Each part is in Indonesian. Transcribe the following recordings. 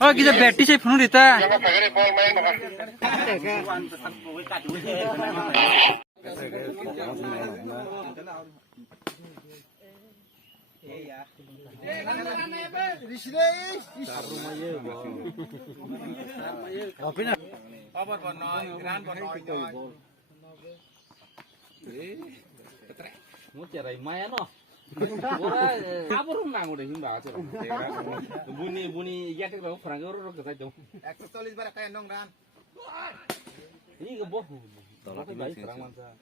Oh, kita beti sih penuh dita. Mau cari maya no? Kabur nang udah himba aja. Bunyi ya kita perang orang kita jauh. Eksolis barak kayak nong dan. Ini keboh. Tolak baik perang masa.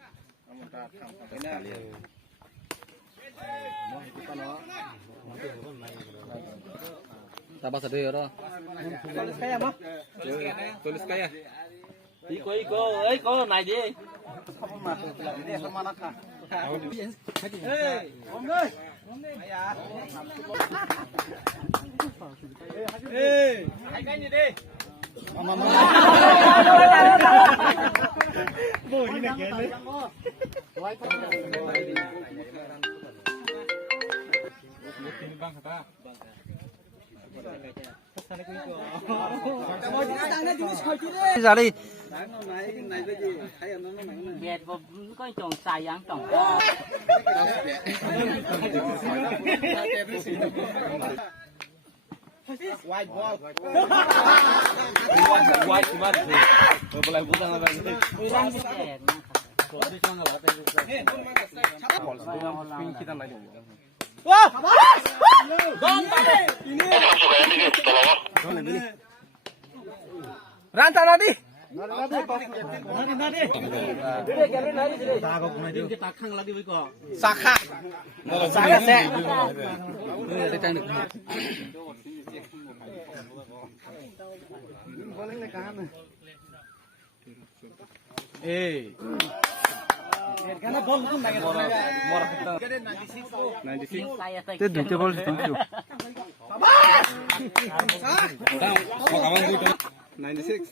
Tambah sedih ya, tulis kaya mah. Tulis kaya. Iko, naik dia. Ini sama nakah. Om deh. Ayah. Hai deh. Mama. Boh, ini gini. Bang kata. Jadi. Việt có trồng xài ăn trồng White ball. White gimana sih? Boleh bukan apa ini? Kita lagi. Wah! Rantau nanti. Saka. Karena bol itu nggak Itu duitnya bol setuju. 96.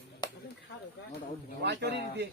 Wah, curi di.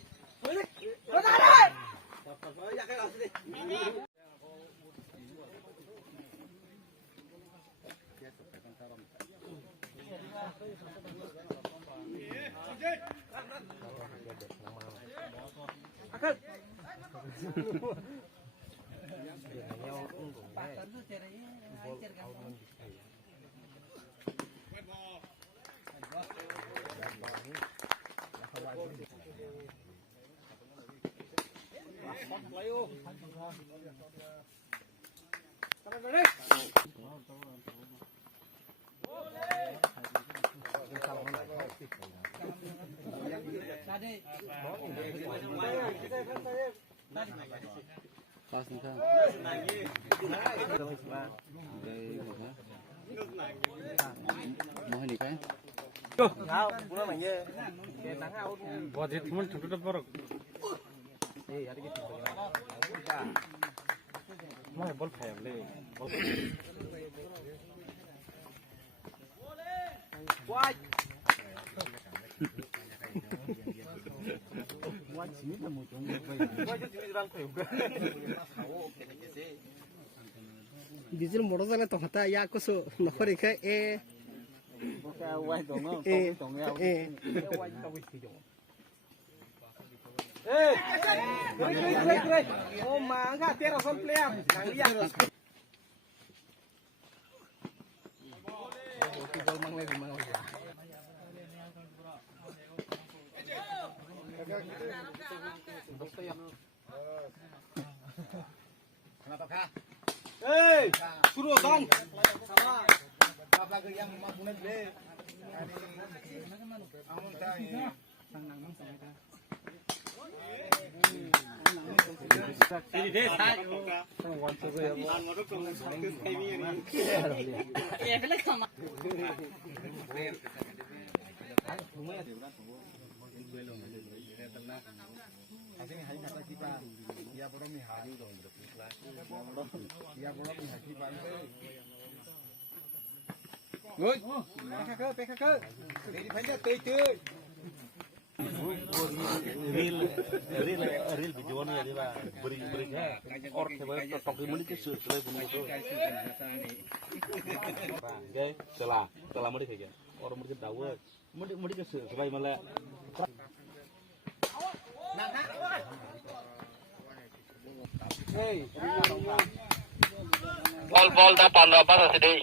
Pas nih kan. Mau ini kan? Tuh, ngau, pulang aja. Buat itu teman tutup borok. Ada gitu. Mau bol kayak le. Wah. Dijil moro sana to hata ya ko so nokori ka Oh mangga tierra son plea. Hei, suruh dong. Sama. Apa yang mampunan deh. Amun tai. Ini deh, saya. Iya, boleh sama. Ngồi. PKK. Đi phải nhá tươi tươi. Real video ni ada lah beri orang sebab tak boleh tu sesuai pun itu. cái telah mới đi kìa orang mới tahu mới cái sự vậy mà là bol dah 15 pas sedih.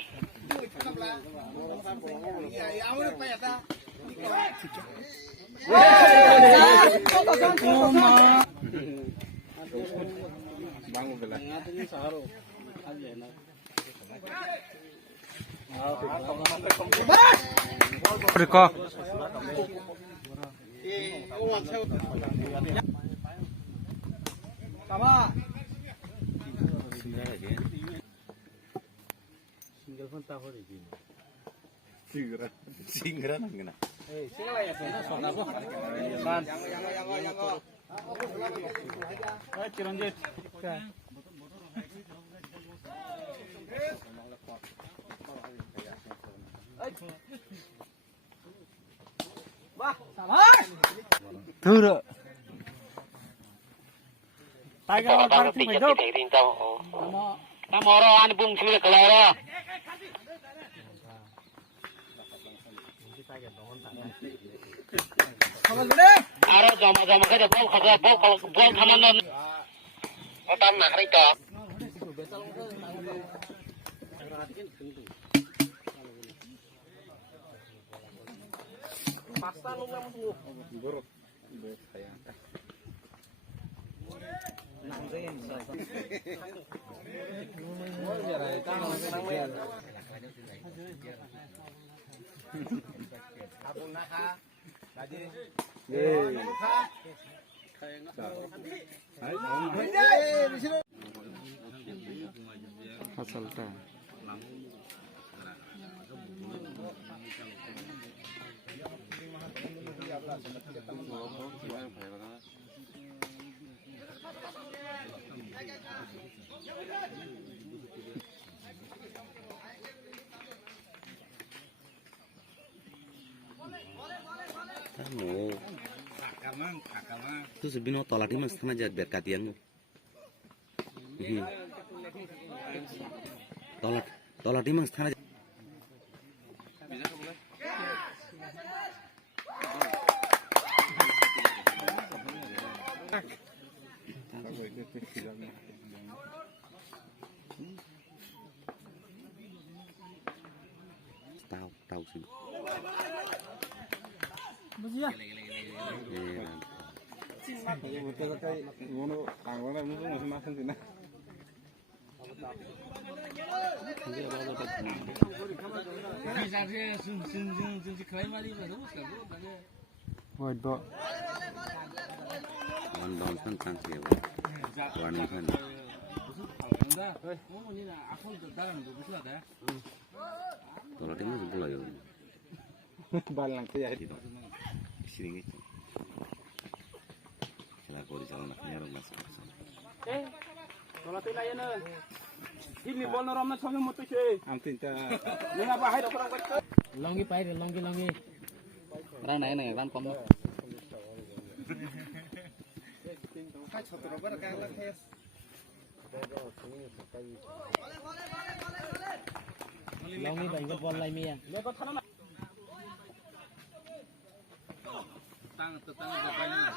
singgah nggak Tamoro an bung sila kelaro. Aro jama kada bol kamanon. Otam nak rika. Hasilnya. Tu sebino tolak mas tanah jat berkatian tolak di mas tanah tahu sih. Waduh. Wan kan kan sih. Wan kan. Kalau dia masih bola ya. Balang tuh ya. Sini gitu. Kalau kau di jalan naknya orang masuk. Kalau tidak ya nih, ini bol noramnya sampai mutu sih. Antin ta. Ini apa hai dokter angkat? Longi pai de longi. Rai này ban kom. Hai satu robar kayak tes. Longi pai ko bol lai mi ya. Dia kau tanam. Tang depannya.